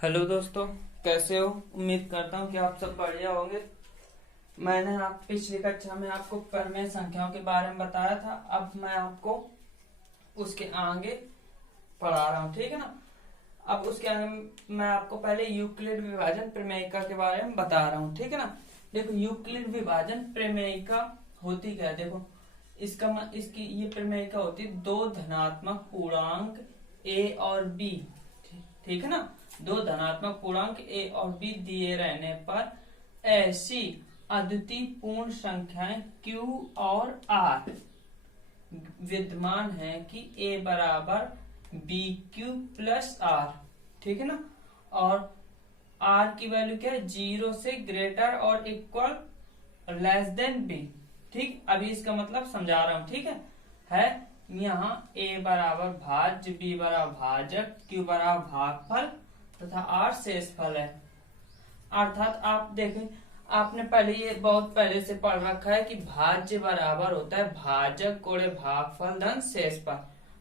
Hello दोस्तों, कैसे हो। उम्मीद करता हूँ कि आप सब बढ़िया होंगे। मैंने आप पिछली कक्षा में आपको परिमेय संख्याओं के बारे में बताया था। अब मैं आपको उसके आगे पढ़ा रहा हूँ, ठीक है ना। अब उसके आगे मैं आपको पहले यूक्लिड विभाजन प्रमेयिका के बारे में बता रहा हूँ, ठीक है ना। देखो, यूक्लिड विभाजन प्रमेयिका होती क्या है। देखो, इसकी ये प्रमेयिका होती है दो धनात्मक पूर्णांक ए और बी, ठीक है ना। दो धनात्मक पूर्णांक ए और बी दिए रहने पर ऐसी अद्वितीय पूर्ण संख्याएं Q और R विद्यमान है कि A बराबर BQ प्लस R, ठीक है ना। और R की वैल्यू क्या है, 0 से ग्रेटर और इक्वल लेस देन B। ठीक, अभी इसका मतलब समझा रहा हूं, ठीक है यहाँ A बराबर भाज्य, B बराबर भाजक, Q बराबर भागफल तथा R शेषफल है। अर्थात आप देखें, आपने पहले ये बहुत पहले से पढ़ रखा है कि भाज्य बराबर होता है भाजक गुणे भागफल धन शेषफल,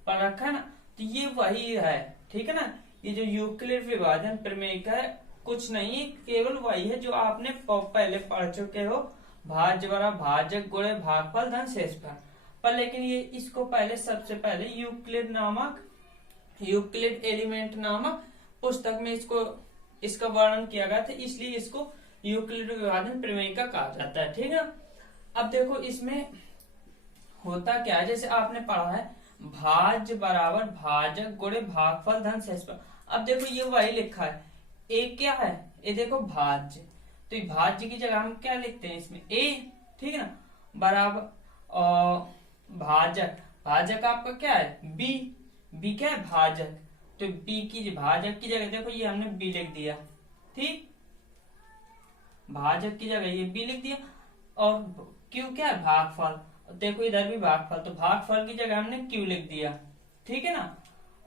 पढ़ रखा है ना। तो ये वही है, ठीक है ना। ये जो यूक्लिड विभाजन प्रमेय है कुछ नहीं, केवल वही है जो आपने पहले पढ़ चुके हो, भाज्य बराबर भाजक गुणे भागफल धन शेषफल। पर लेकिन ये इसको पहले सबसे पहले यूक्लिड एलिमेंट नामक पुस्तक में इसका वर्णन किया गया था, इसलिए इसको यूक्लिड विभाजन प्रमेयिका कहा जाता है, ठीक है। अब देखो इसमें होता क्या है, जैसे आपने पढ़ा है भाज्य बराबर भाजक गुणे भागफल धन शेषफल। अब देखो ये वही लिखा है, ए क्या है, ये देखो भाज्य, तो ये भाज्य की जगह हम क्या लिखते हैं इसमें ए, ठीक है ना। बराबर भाजक आपका क्या है बी क्या है भाजक, तो बी की भाजक की जगह देखो ये हमने बी लिख दिया, ठीक। भाजक की जगह ये बी लिख दिया। और क्यू क्या है भागफल, देखो इधर भी भागफल, तो भागफल की जगह हमने क्यू लिख दिया, ठीक है ना।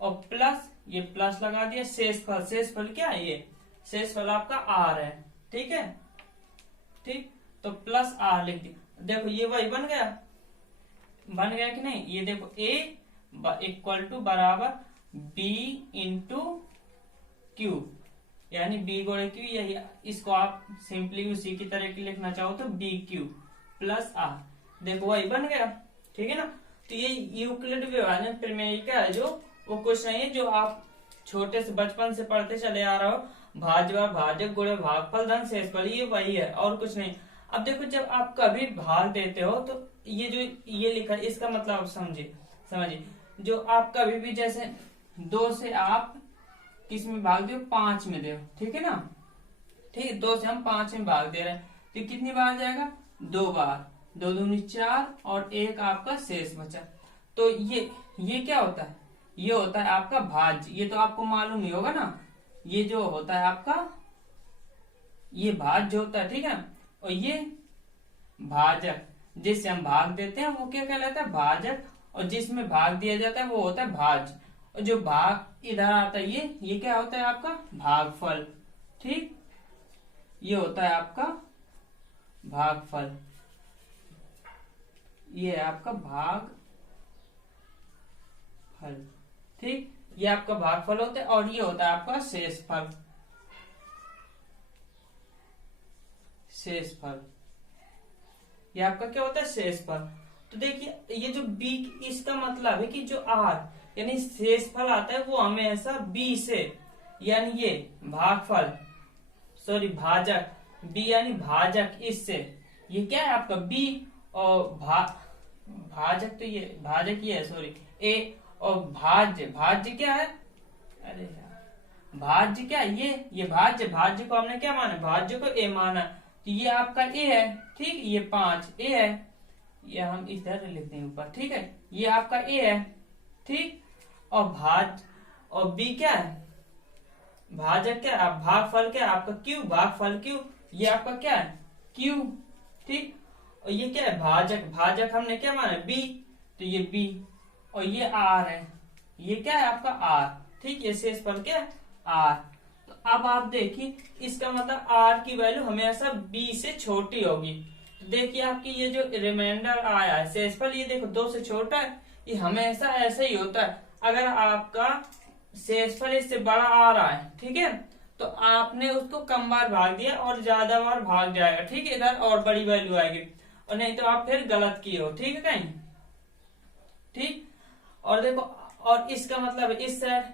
और प्लस ये प्लस लगा दिया। शेषफल क्या है, ये शेषफल आपका आर है, ठीक है। ठीक, तो प्लस आर लिख दिया। देखो ये वही बन गया कि नहीं। ये देखो ए इक्वल टू बराबर बी इंटू क्यू, यानी बी गुणे क्यू, यही इसको आप सिंपली उसी की तरह की लिखना चाहो तो बी क्यू प्लस आर, देखो वही बन गया, ठीक है ना। तो ये यूक्लिड विभाजन प्रमेयिका है जो वो कुछ नहीं है, जो आप छोटे से बचपन से पढ़ते चले आ रहे हो, भाज्य भाजक गुणे भागफल धन शेषफल, ये वही है और कुछ नहीं। अब देखो जब आप कभी भाग देते हो तो ये लिखा है, इसका मतलब आप समझिए जो आप कभी भी जैसे 2 से आप किस में भाग दो, 5 में दो, ठीक है ना। ठीक है, 2 से हम 5 में भाग दे रहे हैं तो कितनी बार जाएगा, 2 बार, 2 दूनी 4 और 1 आपका शेष बचा। तो ये क्या होता है, ये होता है आपका भाज्य, ये तो आपको मालूम ही होगा ना। ये जो होता है आपका ये भाज्य होता है, ठीक है। और ये भाजक, जिससे हम भाग देते हैं वो क्या कहलाता है भाजक, और जिसमें भाग दिया जाता है वो होता है भाज्य। और जो भाग इधर आता है ये क्या होता है आपका भागफल, ठीक। ये होता है आपका भागफल, ये है आपका भागफल, ठीक। ये आपका भागफल होता है और ये होता है आपका शेषफल। ये आपका क्या होता है शेषफल। तो देखिए ये जो बी, इसका मतलब है कि जो आर यानी शेषफल आता है वो हमेशा बी से, यानी ये भाजक बी यानी भाजक, इससे ये क्या है आपका बी, और भाजक तो ये भाजक ये है ए, और भाज्य क्या है, अरे यार भाज्य क्या है, ये भाज्य को हमने क्या माना, भाज्य को ए माना, तो ये आपका ए है, ठीक। ये 5 ए है, ये हम इधर लिखते हैं ऊपर, ठीक है। ये आपका ए है, ठीक। और बी क्या है, भाजक क्या है, भागफल क्या है आपका क्यू, भागफल क्यू, ये आपका क्या है क्यू, ठीक। और ये क्या है भाजक हमने क्या माना बी, तो ये बी, और ये आर है, ये क्या है आपका आर, ठीक। ये शेषफल क्या है आर। तो अब आप देखिए इसका मतलब आर की वैल्यू हमेशा बी से छोटी होगी। तो देखिए आपकी ये जो रिमाइंडर आया है शेषफल, ये देखो 2 से छोटा है, ये हमेशा ऐसा ही होता है। अगर आपका शेषफल इससे बड़ा आ रहा है, ठीक है, तो आपने उसको कम बार भाग दिया और ज्यादा बार भाग जाएगा, ठीक है, इधर और बड़ी वैल्यू आएगी, और नहीं तो आप फिर गलत किए हो, ठीक है कहीं, ठीक। और देखो, और इसका मतलब है इस साइड,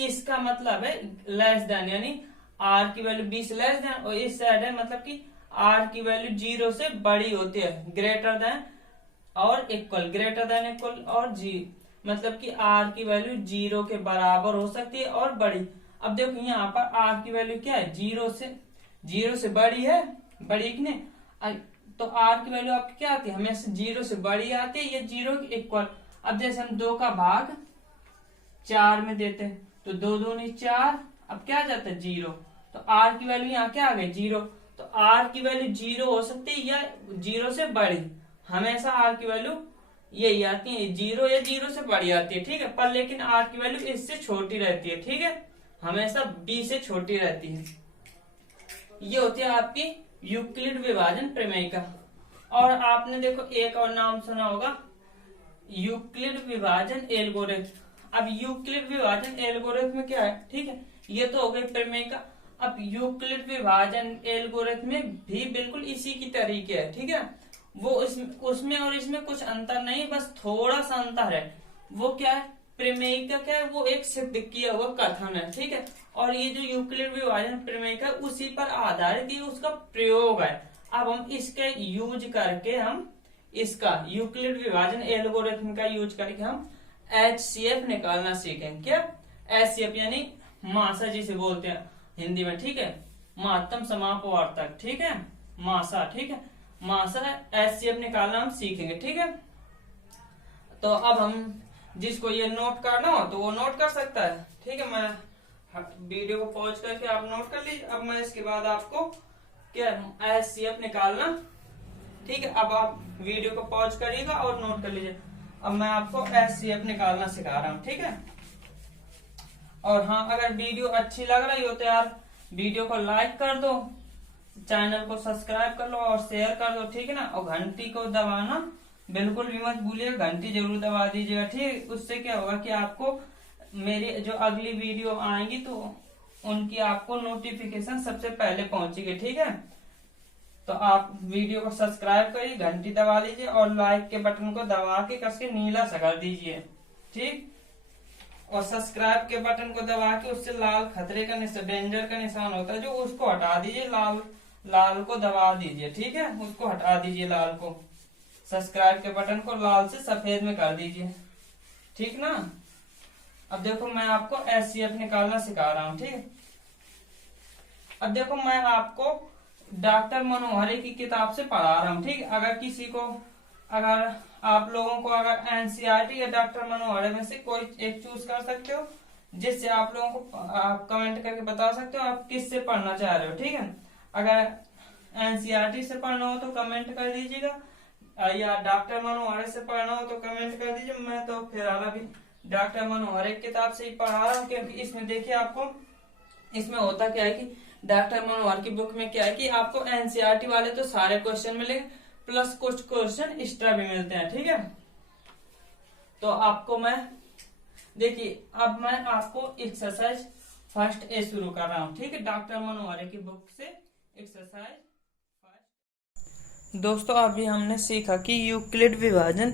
इसका मतलब है लेस देन, यानी आर की वैल्यू 20 लेस देन, और इस साइड है मतलब कि आर की वैल्यू 0 से बड़ी होती है, ग्रेटर देन और इक्वल, ग्रेटर देन इक्वल और जी, मतलब कि आर की वैल्यू 0 के बराबर हो सकती है और बड़ी। अब देखो यहाँ पर आर की वैल्यू क्या है, 0 से बड़ी है, बड़ी कि नहीं, तो आर की वैल्यू आपकी क्या आती है, हमेशा 0 से बड़ी आती है, ये 0 के इक्वल। अब जैसे हम 2 का भाग 4 में देते हैं तो 2 दूनी 4, अब क्या आ जाता है 0, तो आर की वैल्यू यहाँ क्या आ गई 0, तो आर की वैल्यू 0 हो सकती है या 0 से बड़ी, हमेशा आर की वैल्यू यही आती है, 0 या 0 से बड़ी आती है, ठीक है, पर लेकिन आर की वैल्यू इससे छोटी रहती है, ठीक है, हमेशा बी से छोटी रहती है। ये होती है आपकी यूक्लिड विभाजन प्रमेयिका। और आपने देखो एक और नाम सुना होगा, यूक्लिड विभाजन एल्गोरिथम। अब यूक्लिड विभाजन एल्गोरिथम क्या है, ठीक है, ये तो हो गई प्रमेयिका। अब यूक्लिड विभाजन एल्गोरिथम में भी बिल्कुल इसी की तरीके है, ठीक है, वो उसमें और इसमें कुछ अंतर नहीं, बस थोड़ा सा अंतर है। वो क्या है, प्रमेयिका क्या है, वो एक सिद्ध किया हुआ कथन है, ठीक है, और ये जो यूक्लिड विभाजन प्रमेयिका उसी पर आधारित ये उसका प्रयोग है। अब हम इसके यूज करके हम इसका यूक्लिड विभाजन एल्गोरिथम का यूज करके हम HCF निकालना सीखेंगे। क्या HCF यानी मासा जिसे बोलते हैं हिंदी में, ठीक है, महत्तम समापवर्तक, ठीक है, मासा, ठीक है, मासा HCF निकालना हम सीखेंगे, ठीक है। तो अब हम जिसको ये नोट करना हो तो वो नोट कर सकता है, ठीक है, मैं वीडियो को पॉज करके आप नोट कर लीजिए। अब मैं इसके बाद आपको क्या HCF निकालना, ठीक है, अब आप वीडियो को पॉज करिएगा और नोट कर लीजिए। अब मैं आपको HCF निकालना सिखा रहा हूँ, ठीक है। और हाँ, अगर वीडियो अच्छी लग रही हो तो यार वीडियो को लाइक कर दो, चैनल को सब्सक्राइब कर लो और शेयर कर दो, ठीक है ना, और घंटी को दबाना बिल्कुल भी मत भूलिएगा, घंटी जरूर दबा दीजिएगा, ठीक। उससे क्या होगा कि आपको मेरी जो अगली वीडियो आएंगी तो उनकी आपको नोटिफिकेशन सबसे पहले पहुंचेगी, ठीक है। तो आप वीडियो को सब्सक्राइब करिए, घंटी दबा लीजिए और लाइक के बटन को दबा के कस के नीला सा कर दीजिए, ठीक, और सब्सक्राइब के बटन को दबा के उससे लाल खतरे का निशान, डेंजर का निशान होता है जो, उसको हटा दीजिए, लाल को दबा दीजिए, ठीक है, उसको हटा दीजिए, लाल को, सब्सक्राइब के बटन को लाल से सफेद में कर दीजिए, ठीक ना। अब देखो मैं आपको HCF निकालना सिखा रहा हूँ, ठीक है। अब देखो मैं आपको डॉक्टर मनोहरी की किताब से पढ़ा रहा हूँ, ठीक है। अगर किसी को, अगर आप लोगों को अगर NCERT या डॉक्टर मनोहरी में से कोई एक चूज कर सकते हो, जिससे आप लोगों को आप कमेंट करके बता सकते हो आप किससे पढ़ना चाह रहे हो, ठीक है। अगर NCERT से पढ़ना हो तो कमेंट कर दीजिएगा, या डॉक्टर मनोहरी से पढ़ना हो तो कमेंट कर दीजिए। मैं तो फिलहाल अभी डॉक्टर मनोहरी किताब से ही पढ़ा रहा हूँ, क्योंकि इसमें देखिए आपको, इसमें होता क्या है कि डॉक्टर मनोहर की बुक में क्या है कि आपको NCERT वाले तो सारे क्वेश्चन मिलेंगे, प्लस कुछ क्वेश्चन एक्स्ट्रा भी मिलते हैं, ठीक है। तो आपको मैं देखिए, अब मैं आपको एक्सरसाइज फर्स्ट ए शुरू कर रहा हूँ, ठीक है, डॉक्टर मनोहर की बुक से एक्सरसाइज फर्स्ट। दोस्तों अभी हमने सीखा कि यूक्लिड विभाजन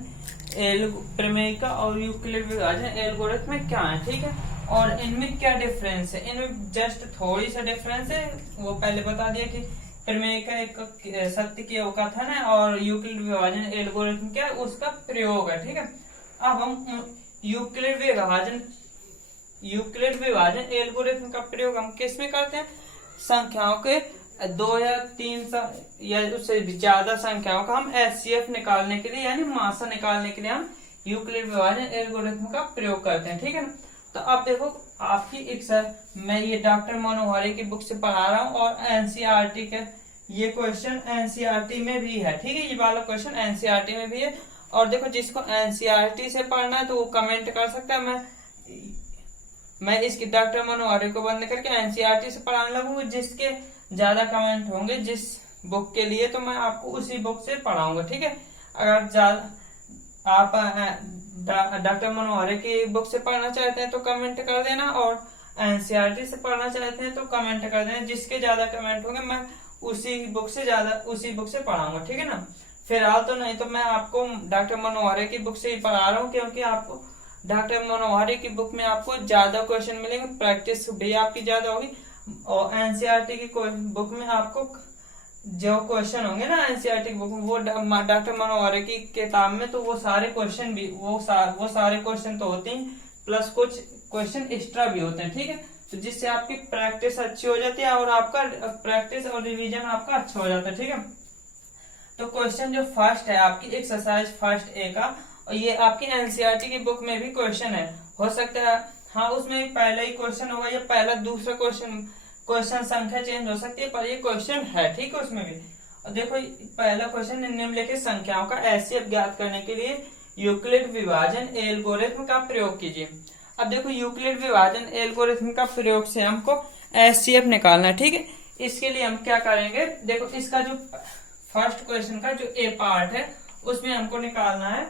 प्रमेयिका और यूक्लिड विभाजन एल्गोरिथम में क्या है, ठीक है, और इनमें क्या डिफरेंस है। इनमें जस्ट थोड़ी सा डिफरेंस है, वो पहले बता दिया कि प्रमेयिका एक सत्य की कथन है और यूक्लिड विभाजन एल्गोरिथम क्या है, उसका प्रयोग है, ठीक है। अब हम यूक्लिड विभाजन एल्गोरिथम का प्रयोग हम किस में करते हैं, संख्याओं के 2 या 3 या उससे ज्यादा संख्याओं का हम HCF निकालने के लिए, यानी मासा निकालने के लिए हम यूक्लिड विभाजन एल्गोरिथम का प्रयोग करते हैं, ठीक है ना। तो अब देखो आपकी मैं ये डॉक्टर मनोहरी की बुक से पढ़ा रहा हूँ और NCERT के ये क्वेश्चन NCERT में भी है, ठीक है, ये वाला क्वेश्चन NCERT में भी है। और देखो जिसको NCERT से पढ़ना है तो वो कमेंट कर सकता है, मैं इसकी डॉक्टर मनोहरी को बंद करके NCERT से पढ़ाने लगूंगा। जिसके ज्यादा कमेंट होंगे जिस बुक के लिए तो मैं आपको उसी बुक से पढ़ाऊंगा, ठीक है। अगर आप डॉक्टर मनोहरी की बुक से पढ़ना चाहते हैं तो कमेंट कर देना, और एनसीईआरटी से पढ़ना चाहते हैं तो कमेंट कर दें, जिसके ज्यादा कमेंट होंगे मैं उसी बुक से पढ़ाऊंगा, ठीक है ना। फिलहाल तो नहीं तो मैं आपको डॉक्टर मनोहरे की बुक से ही पढ़ा रहा हूँ, क्योंकि आपको डॉक्टर मनोहरे की बुक में आपको ज्यादा क्वेश्चन मिलेंगे, प्रैक्टिस भी आपकी ज्यादा होगी, और एनसीईआरटी की बुक में आपको जो क्वेश्चन होंगे ना एनसीईआरटी की बुक में, वो डॉक्टर मनोहरे की किताब में तो वो सारे क्वेश्चन भी वो सारे क्वेश्चन तो होते हैं, प्लस कुछ क्वेश्चन एक्स्ट्रा भी होते हैं, ठीक है। तो जिससे आपकी प्रैक्टिस अच्छी हो जाती है और आपका प्रैक्टिस और रिवीजन आपका अच्छा हो जाता है, ठीक है। तो क्वेश्चन जो फर्स्ट है आपकी एक्सरसाइज फर्स्ट ए का, और ये आपकी एनसीईआरटी की बुक में भी क्वेश्चन है, हो सकता है हाँ उसमें भी पहला ही क्वेश्चन होगा या पहला दूसरा क्वेश्चन संख्या चेंज हो सकती है, पर ये क्वेश्चन है, ठीक है उसमें भी। और देखो पहला क्वेश्चन निम्नलिखित संख्याओं का एचसीएफ ज्ञात करने के लिए यूक्लिड विभाजन एल्गोरिथ्म का प्रयोग कीजिए। अब देखो यूक्लिड विभाजन एल्गोरिथ्म का प्रयोग से हमको एचसीएफ निकालना है, ठीक है। इसके लिए हम क्या करेंगे, देखो इसका जो फर्स्ट क्वेश्चन का जो ए पार्ट है उसमें हमको निकालना है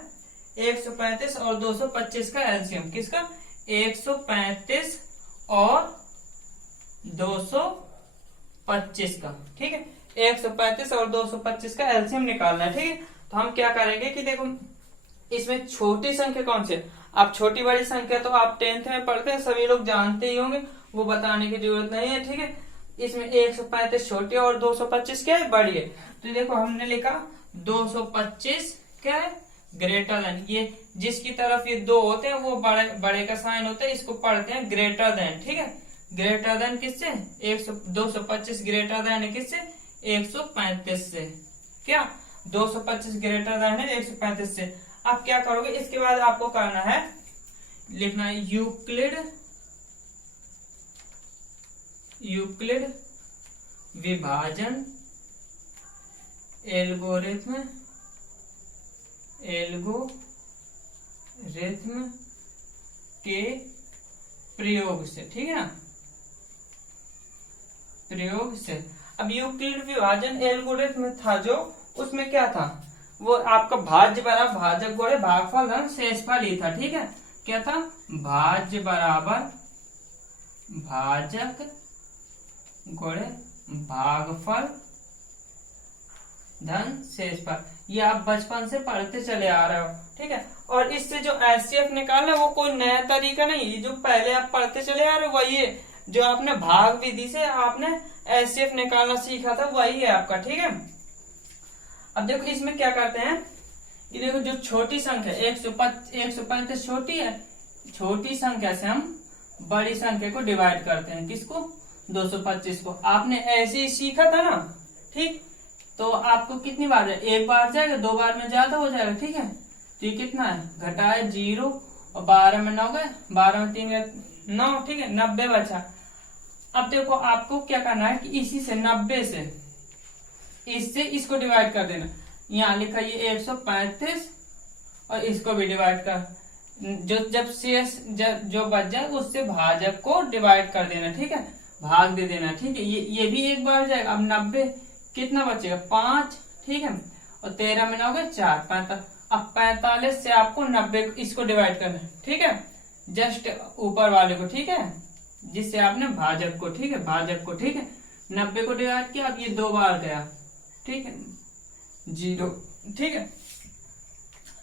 135 और 225 का एलसीएम। किसका? 135 और 225 का, ठीक है। 135 और 225 का एलसीएम निकालना है, ठीक है। तो हम क्या करेंगे कि देखो इसमें छोटी संख्या कौन सी है, आप छोटी बड़ी संख्या तो आप 10th में पढ़ते हैं, सभी लोग जानते ही होंगे, वो बताने की जरूरत नहीं है, ठीक है। इसमें 135 छोटी और 225 क्या है, बड़ी है। तो देखो हमने लिखा 225 क्या है, ग्रेटर देन, ये जिसकी तरफ ये दो होते हैं वो बड़े का साइन होता है, इसको पढ़ते हैं ग्रेटर देन, ठीक है। ग्रेटर देन किससे, 225 ग्रेटर देन है किससे, 135 से, क्या 225 ग्रेटर देन है 135 से। आप क्या करोगे, इसके बाद आपको करना है, लिखना है यूक्लिड विभाजन एल्गोरिथम के प्रयोग से, ठीक है ना, प्रयोग से। अब यूक्लिड विभाजन एल्गोरिथम था जो, उसमें क्या था, वो आपका भाज्य बराबर भाजक गुणे भागफल धन शेषफल ही था, ठीक है। क्या था, भाज्य बराबर भाजक गुणे भागफल धन शेषफल, ये आप बचपन से पढ़ते चले आ रहे हो, ठीक है। और इससे जो एचसीएफ निकालना वो कोई नया तरीका नहीं, ये जो पहले आप पढ़ते चले आ रहे हो वही है, जो आपने भाग विधि से आपने एचसीएफ निकालना सीखा था वही है आपका, ठीक है। अब देखो इसमें क्या करते हैं, ये देखो जो छोटी संख्या 135 छोटी है, छोटी संख्या से हम बड़ी संख्या को डिवाइड करते हैं, किसको, 225 को। आपने ऐसे ही सीखा था ना, ठीक। तो आपको कितनी बार जाए, एक बार जाएगा, 2 बार में ज्यादा हो जाएगा, ठीक है। तो ये कितना है, घटाए 0 और 12 में 9 गए, 12 में 3 गए 9, ठीक है, 90 बचा। अब देखो आपको क्या करना है कि इसी से 90 से इससे इसको डिवाइड कर देना, यहाँ लिखा ये 135 और इसको भी डिवाइड कर, जब शेष जो बच जाए उससे भाजक को डिवाइड कर देना, ठीक है, भाग दे देना, ठीक है। ये भी एक बार जाएगा। अब 90 कितना बचेगा, 5, ठीक है, और 13 में 9 गए 4, 45। अब 45 से आपको 90 इसको डिवाइड करना है, ठीक है, जस्ट ऊपर वाले को, ठीक है, जिससे आपने भाजक को, ठीक है, भाजक को, ठीक है, 90 को डिवाइड किया। अब ये 2 बार गया, ठीक है, 0, ठीक है।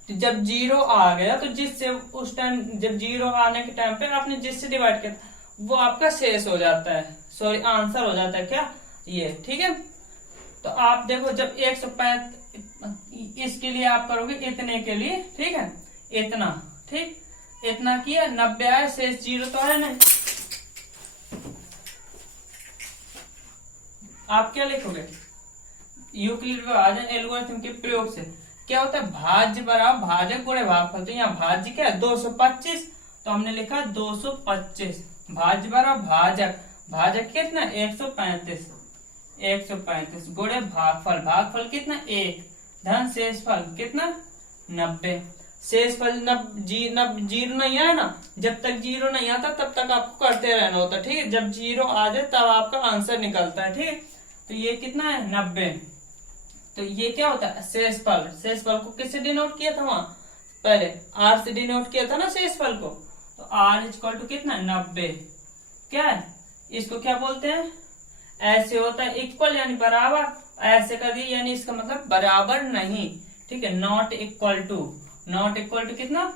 तो जब 0 आ गया तो जिससे उस टाइम, जब 0 आने के टाइम पे आपने जिससे डिवाइड किया वो आपका शेष हो जाता है, सॉरी आंसर हो जाता है, क्या ये, ठीक है। तो आप देखो जब 135 इसके लिए आप करोगे इतने के लिए, ठीक है, इतना, ठीक, इतना किया, 90 आया, शेष 0 तो है नहीं। आप क्या लिखोगे, यूक्लिड विभाजन एल्गोरिथम के प्रयोग से क्या होता है, भाज्य बराबर भाजक गुणे भागफल। तो यहाँ भाज्य क्या है, 225, तो हमने लिखा 225, भाज्य बराबर भाजक, भाजक कितना 135 गुणे भागफल, भागफल कितना 1, धन शेषफल कितना 90। शेषफल 0 नहीं आया ना, जब तक 0 नहीं आता तब तक आपको करते रहना होता, ठीक है। जब 0 आ जाए तब आपका आंसर निकलता है, ठीक है। तो ये कितना है 90। तो ये क्या होता है, शेषफल। शेषफल को किससे डिनोट किया था, वहां पहले r से डिनोट किया था ना शेषफल को। तो r इक्वल टू कितना 90, क्या है, इसको क्या बोलते हैं, ऐसे होता है इक्वल यानी बराबर, ऐसे कर दिया यानी इसका मतलब बराबर नहीं। ठीक है, not equal to, not equal to कितना,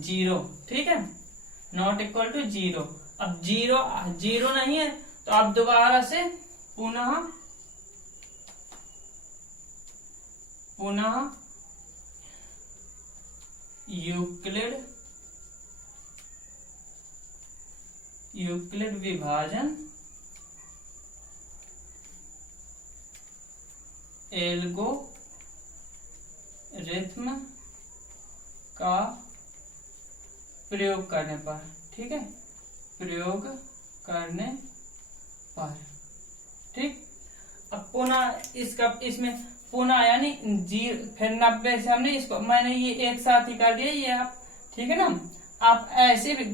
0। ठीक है, नॉट इक्वल टू 0। अब 0 नहीं है तो आप दोबारा से पुनः यूक्लिड विभाजन एल्गोरिथ्म का प्रयोग करने पर, ठीक है, प्रयोग करने पर। ठीक, अब पुनः इसमें पुनः यानी फिर 90 से हमने इसको, मैंने ये एक साथ ही कर दिया ये आप, ठीक है ना। आप ऐसे भी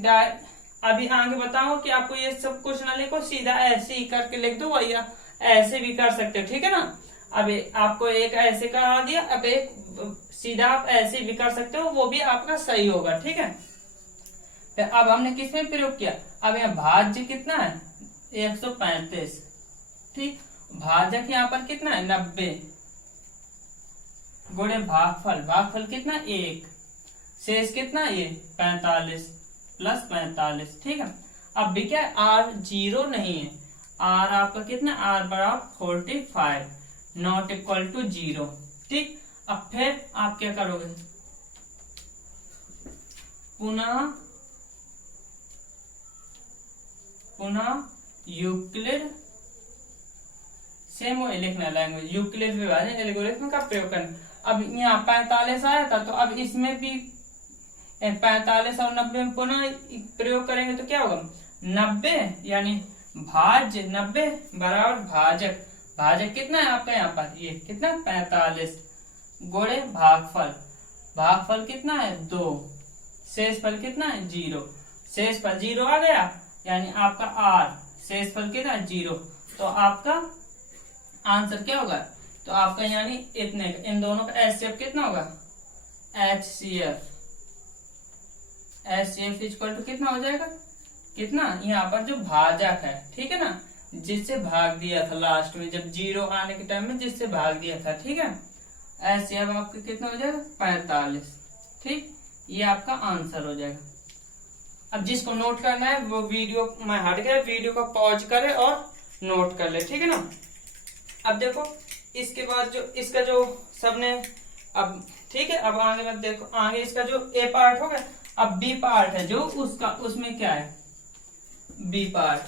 अभी आगे बताओ कि आपको ये सब कुछ ना लिखो, सीधा ऐसे ही करके लिख दो, या ऐसे भी कर सकते हो। ठीक है ना, अब आपको एक ऐसे करा दिया, अब एक सीधा आप ऐसे भी कर सकते हो, वो भी आपका सही होगा। ठीक है, फिर अब हमने किस में प्रयोग किया, अब यहाँ भाज्य कितना है, 135। ठीक, भाजक यहाँ पर कितना है, 90 गुणे भागफल, भागफल कितना 1, शेष कितना ये 45 प्लस 45। ठीक है, अब भी क्या आर 0 नहीं है, आर आपका कितना, आर बराबर 45, नॉट इक्वल टू 0। ठीक, अब फिर आप क्या करोगे, पुनः यूक्लिड, सेम वही लिखना लैंग्वेज, यूक्लिड विभाजन एल्गोरिथ्म का प्रयोग करना। अब यहाँ 45 आया था, तो अब इसमें भी 45 और 90 में पुनः प्रयोग करेंगे तो क्या होगा, 90 यानी भाज्य 90 बराबर भाजक, भाजक कितना है आपका यहाँ पर, ये कितना 45 गुणे भागफल, भागफल कितना है 2, शेषफल कितना है 0, शेषफल 0 आ गया यानी आपका आर, शेषफल कितना 0, तो आपका आंसर क्या होगा, तो आपका यानी इतने, इन दोनों का एचसीएफ कितना होगा, HCF इक्वल टू कितना हो जाएगा, कितना, यहाँ पर जो भाजक है, ठीक है ना, जिससे भाग दिया था लास्ट में, जब 0 आने के टाइम में जिससे भाग दिया था। ठीक है, HCF आपका कितना हो जाएगा 45। ठीक, ये आपका आंसर हो जाएगा। अब जिसको नोट करना है वो वीडियो में हट गया, वीडियो को पॉज करे और नोट कर ले। ठीक है ना, अब देखो इसके बाद जो इसका जो सबने, अब ठीक है, अब आगे मत देखो, आगे इसका जो ए पार्ट हो गया, अब बी पार्ट है जो उसका, उसमें क्या है बी पार्ट।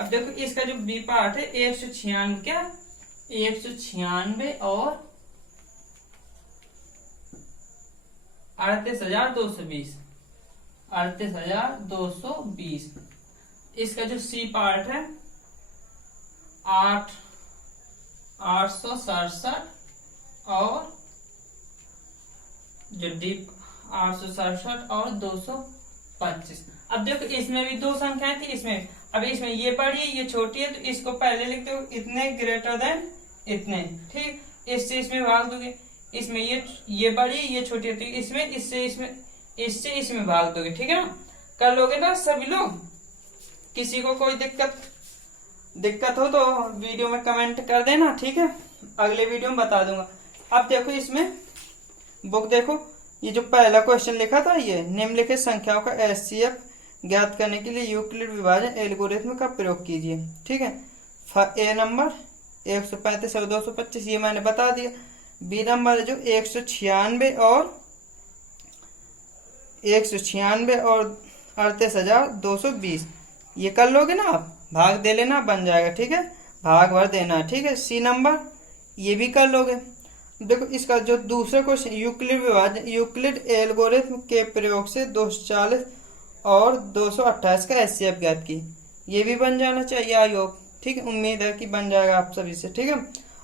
अब देखो इसका जो बी पार्ट है 196 क्या, 196 और 38,220, 38,220। इसका जो सी पार्ट है 867 और जो डी 867 और 225। अब देखो इसमें भी दो संख्याएं थी, इसमें अब इसमें ये बड़ी है ये छोटी है, तो इसको पहले लिखते हो इतने ग्रेटर देन इतने। ठीक, इससे इसमें भाग दोगे, इसमें ये बड़ी ये छोटी है, तो इसमें इससे इसमें भाग दोगे। ठीक है ना, कर लोगे ना सभी लोग, किसी को कोई दिक्कत हो तो वीडियो में कमेंट कर देना। ठीक है, अगले वीडियो में बता दूंगा। अब देखो इसमें बुक देखो, ये जो पहला क्वेश्चन लिखा था, ये निम्नलिखित संख्याओं का एचसीएफ ज्ञात करने के लिए यूक्लिड विभाजन एल्गोरिथ्म का प्रयोग कीजिए। ठीक है, ए नंबर 135 और 225 ये मैंने बता दिया। बी नंबर जो 196 और 38,220 ये कर लोगे ना आप, भाग दे लेना बन जाएगा। ठीक है, भाग भर देना। ठीक है, सी नंबर ये भी कर लोगे। देखो इसका जो दूसरा क्वेश्चन यूक्लिड विभाजन यूक्लिड एल्गोरिथ्म के प्रयोग से 240 और 228 का एचसीएफ ज्ञात की, ये भी बन जाना चाहिए आई होप। ठीक है, उम्मीद है कि बन जाएगा आप सभी से। ठीक है,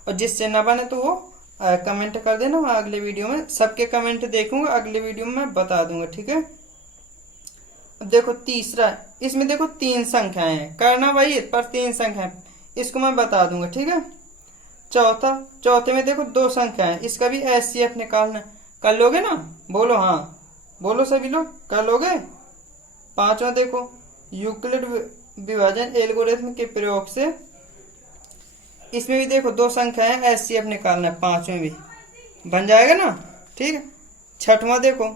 और जिससे ना बने तो वो कमेंट कर देना, मैं अगले वीडियो में सबके कमेंट देखूंगा, अगले वीडियो में मैं बता दूंगा। ठीक है, अब देखो तीसरा, इसमें देखो 3 संख्याएं हैं, करना वही पर 3 संख्याएं, इसको मैं बता दूंगा। ठीक है, चौथे में देखो 2 संख्याएं, इसका भी एचसीएफ निकालना, कर लोगे ना, बोलो हाँ, बोलो सभी लोग कर लोगे। 5वां देखो यूक्लिड विभाजन एल्गोरिथम के प्रयोग से इसमें भी देखो दो संख्याएं एचसीएफ निकालना है, पांचवें भी बन जाएगा ना। ठीक है, छठवां देखो,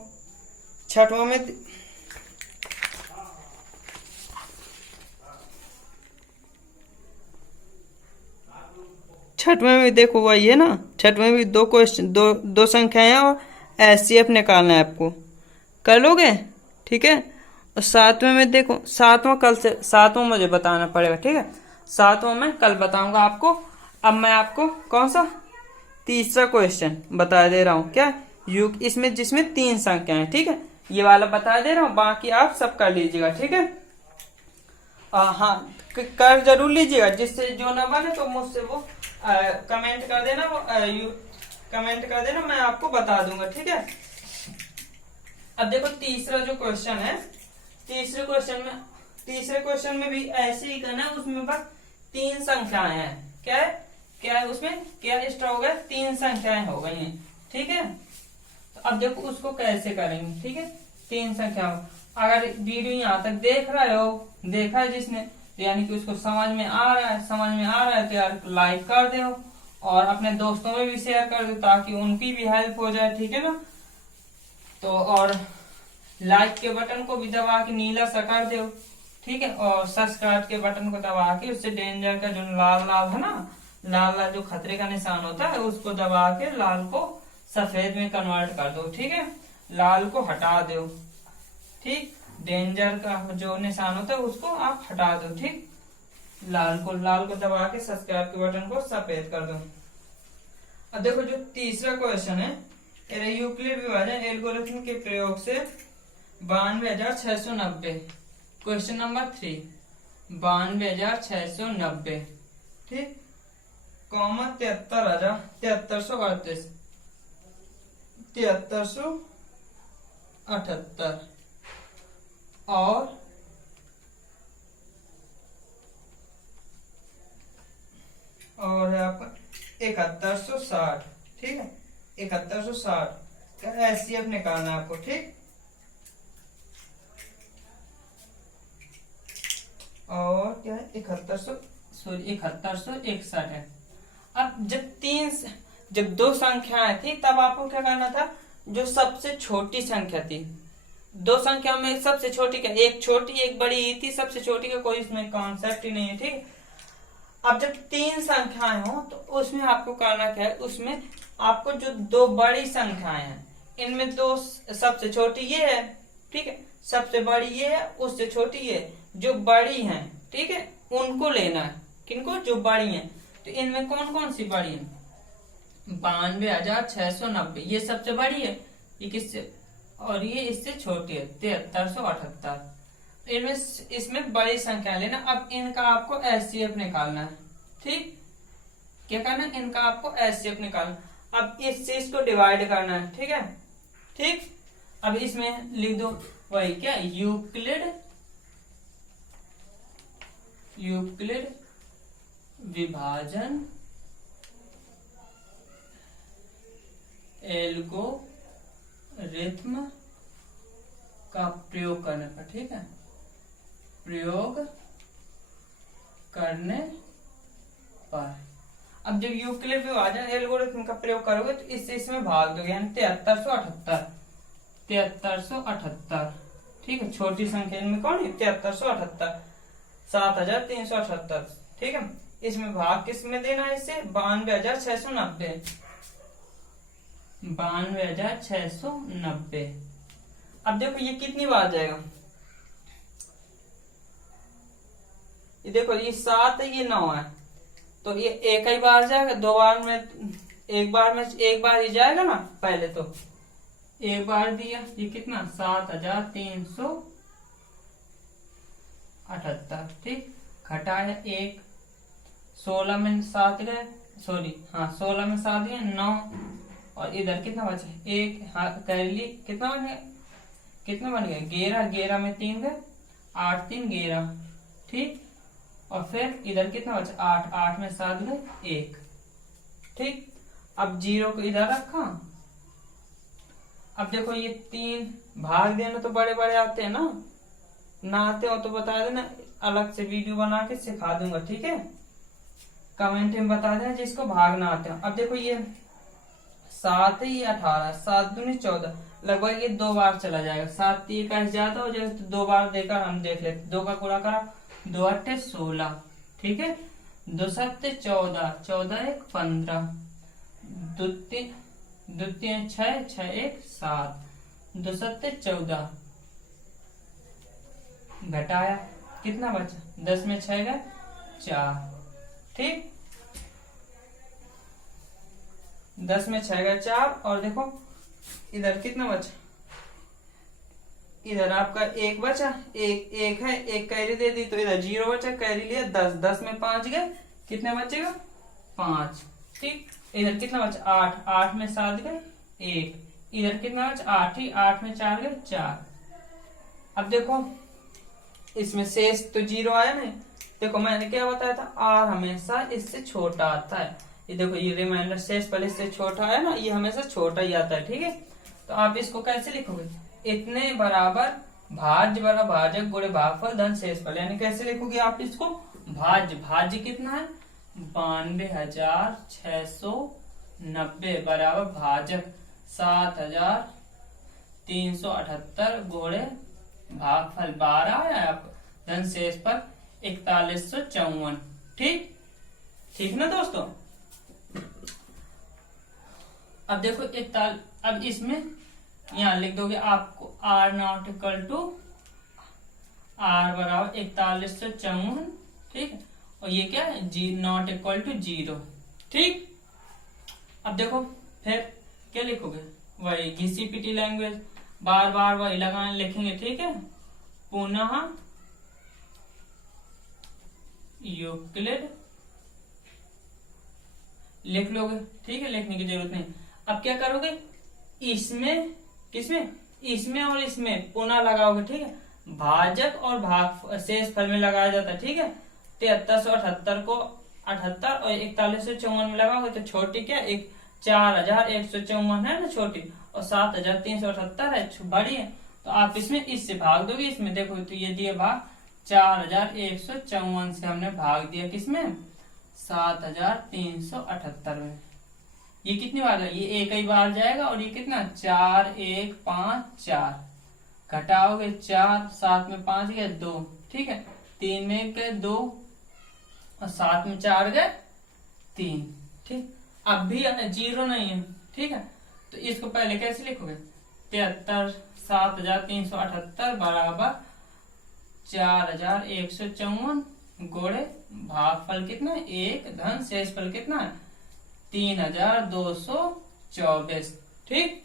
छठवां में छठवें में देखो वही है ना, छठवें में भी दो क्वेश्चन, दो संख्याएं हैं और एचसीएफ निकालना है आपको, कर लोगे। ठीक है, और सातवें में देखो, सातवां कल से, सातवां मुझे बताना पड़ेगा। ठीक है, सातवां मैं कल बताऊंगा आपको। अब मैं आपको कौन सा तीसरा क्वेश्चन बता दे रहा हूँ, क्या इसमें जिसमें 3 संख्याएं हैं। ठीक है, ये वाला बता दे रहा हूँ, बाकी आप सब कर लीजिएगा। ठीक है, हाँ कर जरूर लीजिएगा, जिससे जो ना बने तो मुझसे वो कमेंट कर देना, वो कमेंट कर देना, मैं आपको बता दूंगा। ठीक है, अब देखो तीसरा जो क्वेश्चन है, तीसरे क्वेश्चन में भी ऐसे ही करना है। उसमें बस 3 संख्याएं हैं। क्या है उसमें, क्या एक्स्ट्रा हो गया, 3 संख्याएं हो गई हैं। ठीक है, तो अब देखो उसको कैसे करेंगे। ठीक है, 3 संख्या, अगर वीडियो यहाँ तक देखा है जिसने, तो यानी कि उसको समझ में आ रहा है तो यार लाइक कर दो और अपने दोस्तों में भी शेयर कर दो, ताकि उनकी भी हेल्प हो जाए। ठीक है ना, तो और लाइक के बटन को भी दबा के नीला सा कर दो। ठीक है, और सब्सक्राइब के बटन को दबा के उससे डेंजर का जो लाल लाल है ना, लाल जो खतरे का निशान होता है, उसको दबा के लाल को सफेद में कन्वर्ट कर दो। ठीक है, लाल को हटा दो। ठीक, डेंजर का जो निशान होता है उसको आप हटा दो। ठीक, लाल को दबा के सब्सक्राइब के बटन को सफेद कर दो। अब देखो जो तीसरा क्वेश्चन है, यूक्लिड विभाजन एल्गोरिथम के प्रयोग से 92,690, क्वेश्चन नंबर 3, 92,690। ठीक, कॉमा 73,78 और 7160। ठीक है, 7160 का एचसीएफ निकालना है आपको। ठीक, और क्या है, 7161 है। अब जब 2 संख्याएं थी, तब आपको क्या करना था, जो सबसे छोटी संख्या थी, 2 संख्या में सबसे छोटी क्या, एक छोटी एक बड़ी ही थी, सबसे छोटी का कोई इसमें कॉन्सेप्ट ही नहीं है। ठीक, अब जब 3 संख्याएं हो तो उसमें आपको करना क्या है, उसमें आपको जो 2 बड़ी संख्याएं हैं, इनमें 2 सबसे छोटी ये है। ठीक है, सबसे बड़ी ये है, उससे छोटी ये, जो बड़ी हैं। ठीक है, उनको लेना है, किनको, जो बड़ी हैं। तो इनमें कौन कौन सी बड़ी है, 92,690 ये सबसे बड़ी है, ये किससे, और ये इससे छोटी है 7378। इसमें बड़ी संख्या लेना। अब इनका आपको एचसीएफ निकालना है। ठीक, क्या करना है, इनका आपको एचसीएफ निकालना। अब इससे इसको डिवाइड करना है। ठीक है, ठीक, अब इसमें लिख दो वही क्या, यूक्लिड विभाजन एल्गोरिथम का प्रयोग करने पर। ठीक है, प्रयोग करने पर। अब जब यूक्लिड विभाजन एल्गोरिथम का प्रयोग करोगे तो इसमें भाग दोगे, यानी 7378। ठीक है, छोटी संख्या इनमें कौन है, 7378, 7378। ठीक है, इसमें भाग किस में देना है, इससे 92,690, 92,690। अब देखो ये कितनी बार जाएगा, ये देखो ये 7 है, ये 9 है, तो ये एक ही बार जाएगा, 2 बार में, एक बार ही जाएगा ना। पहले तो एक बार दिया, ये कितना, 7,378। ठीक, घटाया 1, 16 में 7 गए, 16 में 7 गए, 9, और इधर कितना बचा, 1, हाँ कर ली, कितना बन गया, 11 में 3 गए, 8 3 11। ठीक, और फिर इधर कितना बचा, 8 में 7 गए, 1। ठीक, अब 0 को इधर रखा। अब देखो ये 3 भाग देना तो बड़े बड़े आते हैं ना, ना आते हो तो बता देना, अलग से वीडियो बना के सिखा दूंगा, ठीक है। कमेंट में बता देना जिसको भाग ना आते हो। अब देखो ये 7 है, ये 18, 7 दूनी 14, लगभग ये 2 बार चला जाएगा। 7 3 का ज्यादा हो जाए तो 2 बार देकर हम देख लेते। 2 का गुणा करा, 2 8 16, ठीक है। 2 7 14, 14 1 15, 2 3 6, 6 1 7, 2 7 14, घटाया कितना बचा, 10 में 6 गए 4, ठीक। 10 में 6 गए 4, और देखो इधर कितना बचा, इधर आपका 1 बचा, एक है, 1 कैरी दे दी तो इधर 0 बचा, कैरी लिया 10, 10 में 5 गए, कितने बचेगा 5, ठीक। इधर कितना बचा 8, 8 में 7 गए 1, इधर कितना बचा 8 ही, 8 में 4 गए 4। अब देखो इसमें शेष तो 0 आया नहीं। देखो मैंने क्या बताया था, r हमेशा इससे छोटा आता है। ये देखो ये रिमाइंडर शेष पहले इससे छोटा है ना, ये हमेशा छोटा ही आता है, ठीक है। तो आप इसको कैसे लिखोगे, इतने बराबर भाज्य बराबर भाजक गुणे भागफल धन शेषफल, यानी कैसे लिखोगे आप इसको, भाज्य, भाज्य कितना है 92,690 बराबर भाजक 7,378 गुणे भागफल 12 है, आप धन शेषफल 4154, ठीक, ठीक ना दोस्तों। अब देखो अब इसमें यहाँ लिख दोगे आपको r not equal to r बराबर 4154, ठीक है। और ये क्या है जी नॉट इक्वल टू 0, ठीक। अब देखो फिर क्या लिखोगे, वही घिसी-पिटी लैंग्वेज, बार बार वही लगाने लिखेंगे, ठीक है। पुनः यूक्लिड लिख लोगे, ठीक है, लिखने की जरूरत नहीं। अब क्या करोगे, इसमें किसमें, इसमें और इसमें पुनः लगाओगे, ठीक है। भाजक और भाग शेष फल में लगाया जाता है, ठीक है। 7378 को 78 और 4154 में लगाओगे तो छोटी क्या, एक 4154 है ना छोटी, और 7378 है बड़ी है, तो आप इसमें इससे भाग दोगे। इसमें देखो तो ये दिया भाग 4154 से हमने भाग दिया किसमें 7378 में। ये कितनी बार है, ये एक ही बार जाएगा, और ये कितना 4 1 5 4, घटाओगे 4, 7 में 5 गए 2, ठीक है, 3 में गए 2, और 7 में 4 गए 3, ठीक। अब भी 0 नहीं है, ठीक है, तो इसको पहले कैसे लिखोगे, 73 7378 बराबर 4154 गुणे भागफल कितना है 1 धन शेषफल कितना है 3224, ठीक।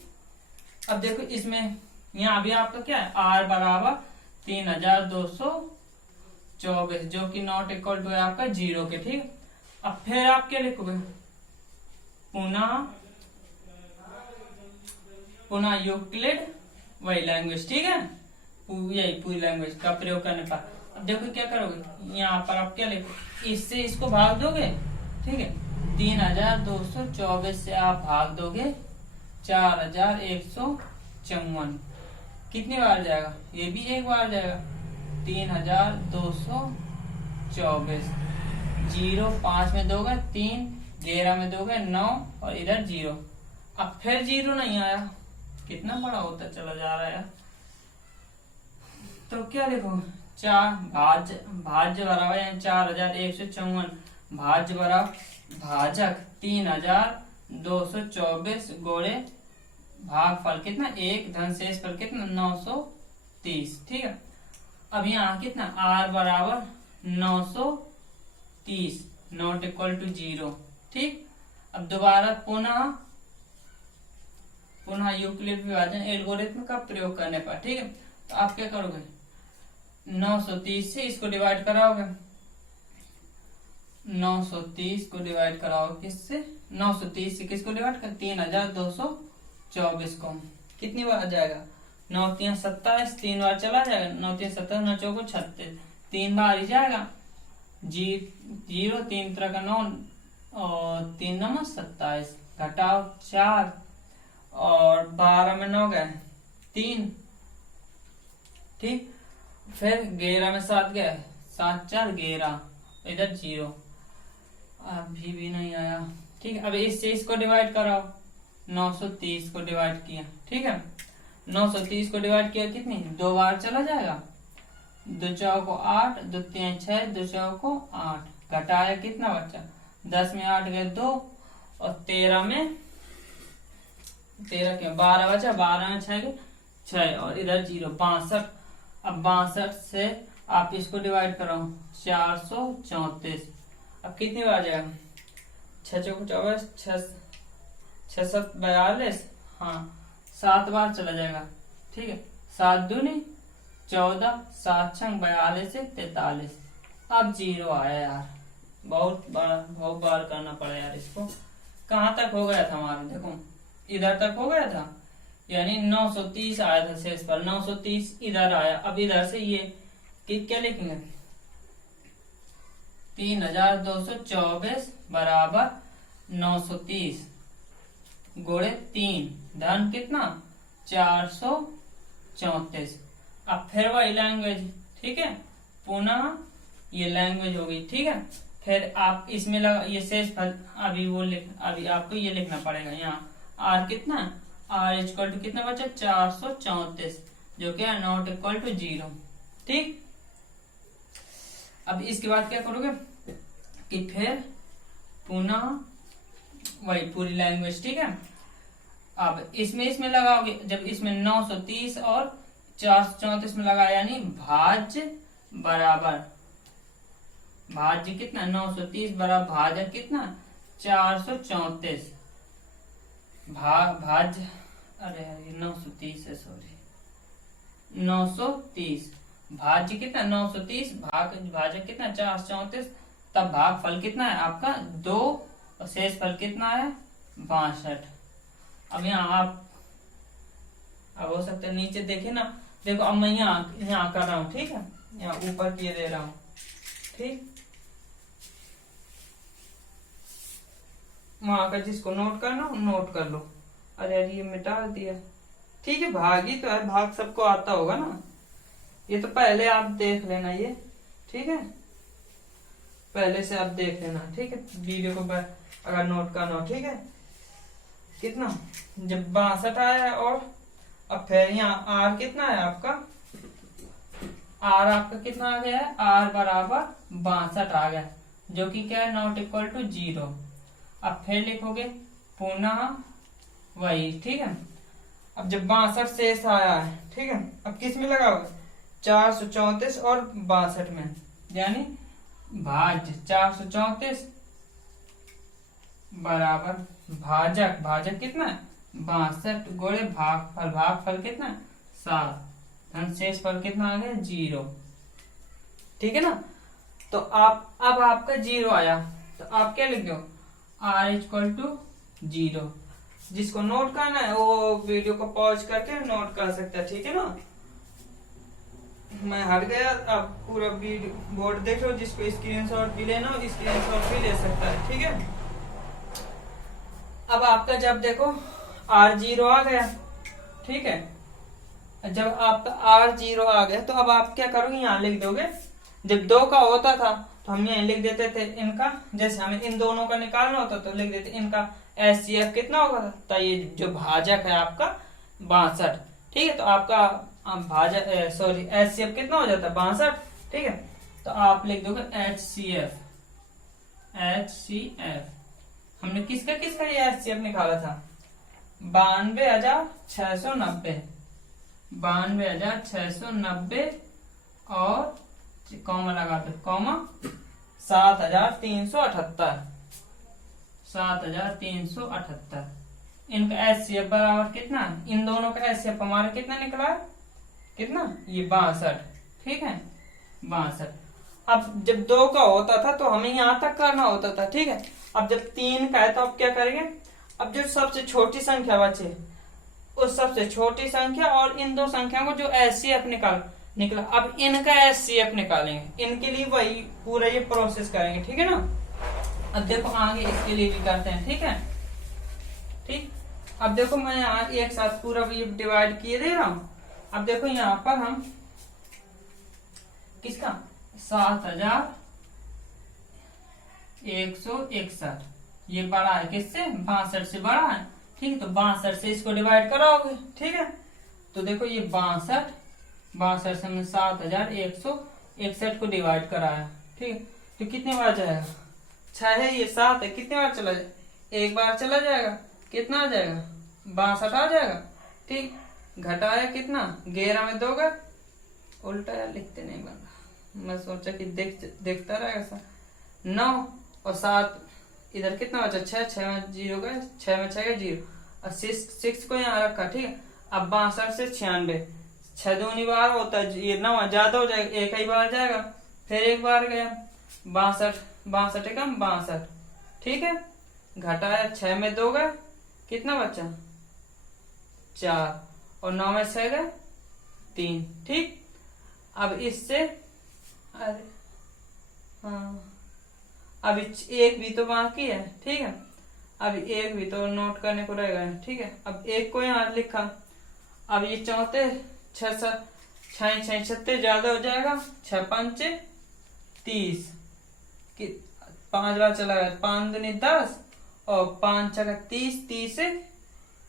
अब देखो इसमें यहाँ अभी आपका क्या है r बराबर 3224, जो कि नॉट इक्वल टू है आपका 0 के, ठीक। अब फिर आप क्या लिखोगे, पुनः यूक्लिड वही लैंग्वेज, ठीक है, यही पूरी लैंग्वेज का प्रयोग करने पर। अब देखो क्या करोगे, यहाँ पर आप क्या लिखो, इससे इसको भाग दोगे, ठीक है, 3224 से आप भाग दोगे 4154, कितनी बार जाएगा, ये भी एक बार जाएगा, 3224, 0 5 में दोगे 3, 11 में दोगे 9, और इधर 0। अब फिर 0 नहीं आया, कितना बड़ा होता चला जा रहा है, तो क्या लिखो, भाज्य बराबर यानी 4154 भाज्य बराबर भाजक 3224 गुणे भागफल कितना 1 धन शेषफल कितना 930, ठीक है। अब यहाँ कितना r बराबर 930 नॉट इक्वल टू 0, ठीक। अब दोबारा पुनः यूक्लिड विभाजन एल्गोरिथम का प्रयोग करने पर, ठीक है। तो आप क्या करोगे, 930 से इसको डिवाइड कराओगे, 930 को डिवाइड कराओगे किससे, 930 से किसको डिवाइड कर 3224 को, कितनी बार जाएगा 9 3 27, 3 बार चला जाएगा, 9 3 27, 9 4 36, 3 बार ही जाएगा, 0 3 तरह का 9 और 3 9 27, घटाओ 4 और 12 में 9 गए 3, ठीक। फिर 11 में 7 गया, 7 4 11, इधर 0, अभी भी नहीं आया। ठीक है, अब इससे इसको डिवाइड कराओ, 930 को डिवाइड किया। ठीक है, 930 को डिवाइड किया कितनी, 2 बार चला जाएगा, 2 चौको को 8, 2 3 6, 2 चौको को 8, घटाया कितना बच्चा, 10 में 8 गए 2, और 13 में 13 क्यों 12 बचा, 12 में 6 गए 6, और इधर 0, 62। अब 62 से आप इसको डिवाइड कराओ, 434, अब कितनी बार जाएगा, 6 चौको 24, 6 7 42, हाँ 7 बार चला जाएगा। ठीक है, 7 दूनी 14, 7 6 42 से 43, अब 0 आया यार, बहुत बार करना पड़ा यार इसको। कहाँ तक हो गया था हमारा, देखो इधर तक हो गया था, यानी 930 आया था शेष पर, 930 इधर आया। अब इधर से ये क्या लिखेंगे, 3224 बराबर 930 गुणे 3 धन कितना 434। अब फिर वही लैंग्वेज, ठीक है, पुनः ये लैंग्वेज होगी। ठीक है, फिर आप इसमें लगा ये शेष फल, अभी आपको ये लिखना पड़ेगा यहाँ, आर कितना, आर इक्वल टू कितना बचा 434, जो क्या नॉट इक्वल टू 0। ठीक, अब इसके बाद क्या करोगे कि फिर पुनः वही पूरी लैंग्वेज। ठीक है, अब इसमें लगाओगे, जब इसमें 930 और 434 में लगाया, यानी भाज्य बराबर भाज्य कितना 930 बराबर भाजक कितना 434, भाज्य, अरे ये 930 है, सॉरी 930, भाज्य कितना 930, भाजक कितना 434, तब भागफल कितना है आपका 2, और शेष फल कितना है 62। अब यहाँ आप अब हो सकता है नीचे देखे ना, देखो अब मैं यहाँ कर रहा हूँ। ठीक है, यहाँ ऊपर किए दे रहा हूँ। ठीक, वहां का जिसको नोट करना नोट कर लो। अरे ये मिटा दिया। ठीक है, भाग ही तो है, भाग सबको आता होगा ना, ये तो पहले आप देख लेना ये। ठीक है, पहले से आप देख लेना। ठीक है, वीडियो को अगर नोट करना हो। ठीक है, कितना जब 62 आया है, और अब फिर यहाँ आर कितना है आपका, आर आपका कितना आ गया है, आर बराबर 62 आ गया, जो कि क्या है नॉट इक्वल टू 0। अब फिर लिखोगे पुनः वही। ठीक है, अब जब 62 शेष आया है, ठीक है, अब किस में लगाओगे 434 और 62 में, यानी भाज्य 434 बराबर भाजक कितना है 62 गुणे भागफल कितना है 7, शेष फल कितना आ गया 0। ठीक है ना, तो अब आपका 0 आया, तो आप क्या लिख दो आर इक्वल टू 0। जिसको नोट करना है वो वीडियो को पॉज करके नोट कर सकता है। ठीक है ना, मैं हट गया, अब पूरा बोर्ड देख लो, जिसको स्क्रीनशॉट भी लेना हो स्क्रीनशॉट भी ले सकता है। ठीक है, अब आपका जब देखो R0 आ गया। ठीक है, जब आपका R0 आ गया तो अब आप क्या करोगे, यहाँ लिख दोगे। जब 2 का होता था तो हम यहाँ लिख देते थे इनका, जैसे हमें इन दोनों का निकालना होता तो लिख देते इनका HCF कितना होगा, तो ये जो भाजक है आपका 62। ठीक है, तो आपका भाजक सॉरी HCF कितना हो जाता है 62। ठीक है, तो आप लिख दोगे HCF। हमने किसका ये HCF निकाला था 92,690, 92,690 और कॉमा लगा दो, कॉमा 7,378, 7,378। इनका HCF बराबर कितना, इन दोनों का HCF हमारा कितना निकला, कितना ये 62। ठीक है, 62। अब जब 2 का होता था तो हमें यहाँ तक करना होता था। ठीक है, अब जब 3 का है तो अब क्या करेंगे, अब जो सबसे छोटी संख्या बचे उस सबसे छोटी संख्या और इन दो संख्या को जो HCF निकला, अब इनका HCF निकालेंगे। इनके लिए वही पूरा ये प्रोसेस करेंगे। ठीक है ना, अब देखो आगे इसके लिए भी करते हैं। ठीक है, ठीक, अब देखो मैं यहाँ एक साथ पूरा ये डिवाइड किए दे रहा हूँ। अब देखो यहाँ पर हम किसका 7161, ये बड़ा है किससे 62 से बड़ा है, ठीक है। तो 62 से इसको डिवाइड कराओगे, ठीक है। तो देखो ये 62 से हमने 7161 को डिवाइड कराया, ठीक है। तो कितने बार जाएगा, 6 है, ये 7 है, कितने बार चला जाएगा, एक बार चला जाएगा, कितना आ जाएगा 62 आ जाएगा, ठीक। घटाया कितना 11 में 2 गए, उल्टा यार लिखते नहीं बन रहा, मैं सोचा कि देखता रहेगा सर। 9 और 7 इधर कितना बचा 6, 6 में 0 गए, 6 में 6 गए 0, और 6 को यहाँ रखा, ठीक है। अब 62 से 96, 6 दूनी बार होता है, ये 9 ज्यादा हो जाएगा, एक ही बार जाएगा, फिर एक बार गया 62 एकम 62, ठीक है। घटाया 6 में 2 गए, कितना बचा 4, और 9 में 6 गए 3, ठीक। अब इससे अरे हाँ, अब एक भी तो बाकी है, ठीक है। अब एक भी तो नोट करने को रहेगा, ठीक है। अब एक को यहाँ लिखा, अब ये चौथे 6 ज्यादा हो जाएगा, 6 5 30, 5 बार चला गया, 5 दूनी 10 और 5 6 30, 30 से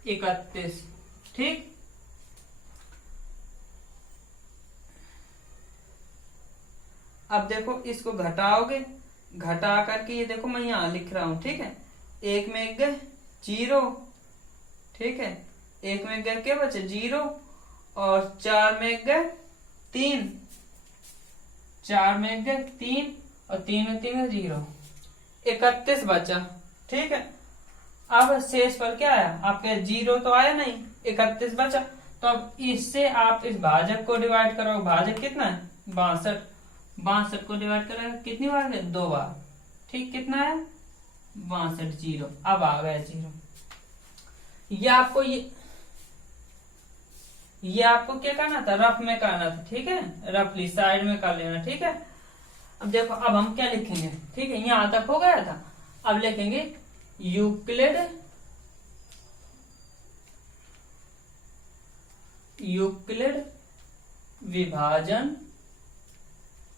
31, ठीक। अब देखो इसको घटाओगे, घटा करके ये देखो मैं यहाँ लिख रहा हूं, ठीक है। एक में एक गए 0, ठीक है, एक में गए क्या बचे 0, और 4 में एक गए 3, 4 में एक गए 3, और 3 में 3 0, 31 बचा, ठीक है। अब शेष पर क्या आया आपके 0 तो आया नहीं, 31 बचा। तो अब इससे आप इस भाजक को डिवाइड करो, भाजक कितना है 62 को डिवाइड करेगा कितनी बार 2 बार, ठीक। कितना है 62 0, अब आ गया 0। ये आपको ये आपको क्या करना था, रफ में करना था, ठीक है, रफली साइड में कर लेना, ठीक है। अब देखो अब हम क्या लिखेंगे, ठीक है, यहां तक हो गया था। अब लिखेंगे यूक्लिड विभाजन।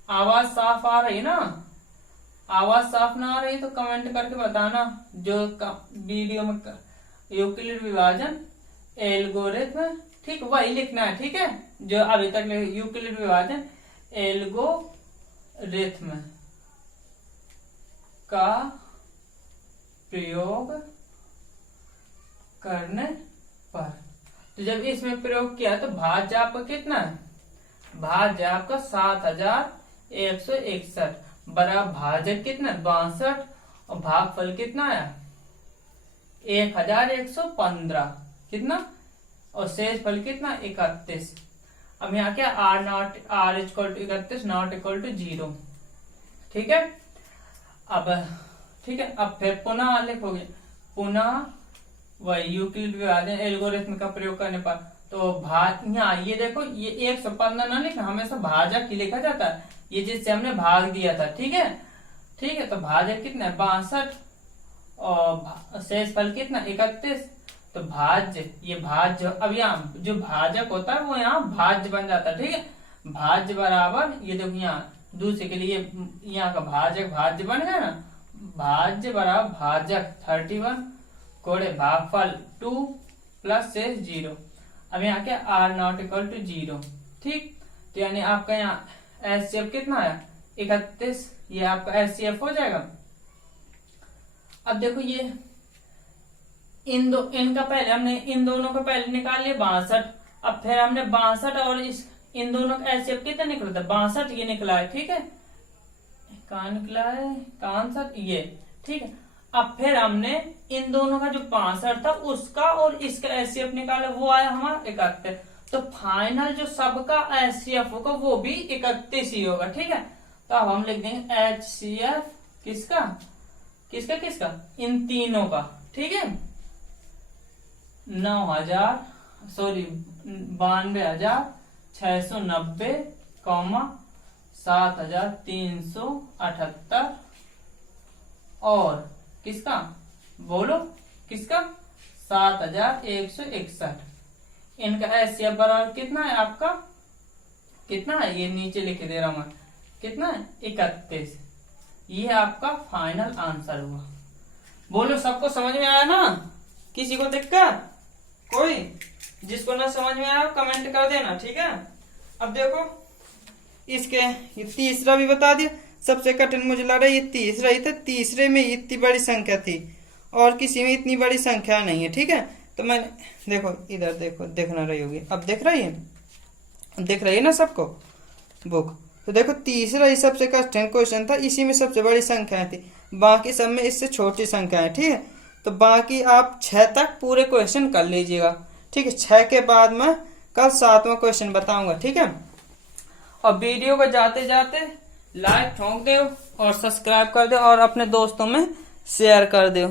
आवाज साफ आ रही है ना, आवाज साफ ना आ रही तो कमेंट करके बताना। जो वीडियो में यूक्लिड विभाजन एल्गोरिथ्म, ठीक वही लिखना है, ठीक है, जो अभी तक यूक्लिड विभाजन एल्गोरिथ्म का प्रयोग करने पर। तो जब इसमें प्रयोग किया तो भाज्य आपका कितना है, भाज्य आपका 7161 बराबर भाजक कितना 62, और भागफल कितना आया 1115, कितना, और शेष फल कितना 31। अब यहाँ क्या r equal to 31 not equal to 0, ठीक है। अब ठीक है, अब फिर पुनः लिखोगे, पुनः वही यूक्लिड विभाजन एल्गोरिथ्म का प्रयोग करने पर। तो यहाँ ये देखो ये 115 ना लिखना, हमेशा भाजक ही लिखा जाता है, ये जिससे हमने भाग दिया था, ठीक है, ठीक है। तो भाजक कितना है 62, और शेष फल कितना 31। तो भाज्य, ये भाज्य, अब यहाँ जो भाजक होता है वो यहाँ भाज्य बन जाता है, ठीक है। भाज्य बराबर ये देखो यहाँ दूसरे के लिए यहाँ का भाजक भाज्य बन गया ना, भाज्य बराबर भाजक 31 कोड़े भागफल 2 प्लस शेष 0। अब यहाँ क्या r नॉट इक्वल टू 0, ठीक। तो यानी आपका यहाँ एचसीएफ कितना आया 31, ये आपका एचसीएफ हो जाएगा। अब देखो ये इनका पहले हमने इन दोनों को पहले निकाल लिया 62, अब फिर हमने 62 और इन दोनों का एचसीएफ कितना निकला था 62, ये निकला है, ठीक है। कहाँ निकला है, कहाँ आंसर ये, ठीक है। अब फिर हमने इन दोनों का जो 62 था उसका और इसका एचसीएफ निकाला, वो आया हमारा 71। तो फाइनल जो सबका एचसीएफ होगा वो भी 31 ही होगा, ठीक है। तो अब हम लिख देंगे एचसीएफ किसका किसका किसका, इन तीनों का, ठीक है। 92,690, 7,378 और किसका बोलो किसका 7,161। इनका एचसीएफ बराबर कितना है आपका, कितना है ये नीचे लिख दे रहा हूं मैं, कितना 31। ये आपका फाइनल आंसर हुआ। बोलो सबको समझ में आया ना? किसी को दिक्कत? कोई जिसको ना समझ में आया कमेंट कर देना, ठीक है। अब देखो इसके ये तीसरा भी बता दिया। सबसे कठिन मुझे लग रहा है ये तीसरा ही था। तीसरे में इतनी बड़ी संख्या थी और किसी में इतनी बड़ी संख्या नहीं है, ठीक है। तो मैंने देखो इधर देखो, देखना रही होगी, अब दिख रही है, दिख रही है ना सबको बुक? तो देखो तीसरा ही सबसे कठिन क्वेश्चन था, इसी में सबसे बड़ी संख्याएं थी, बाकी सब में इससे छोटी संख्याएं, ठीक है। तो बाकी आप 6 तक पूरे क्वेश्चन कर लीजिएगा, ठीक है। 6 के बाद मैं कल 7वां क्वेश्चन बताऊंगा, ठीक है। और वीडियो को जाते जाते लाइक ठोक दो और सब्सक्राइब कर दो और अपने दोस्तों में शेयर कर दो।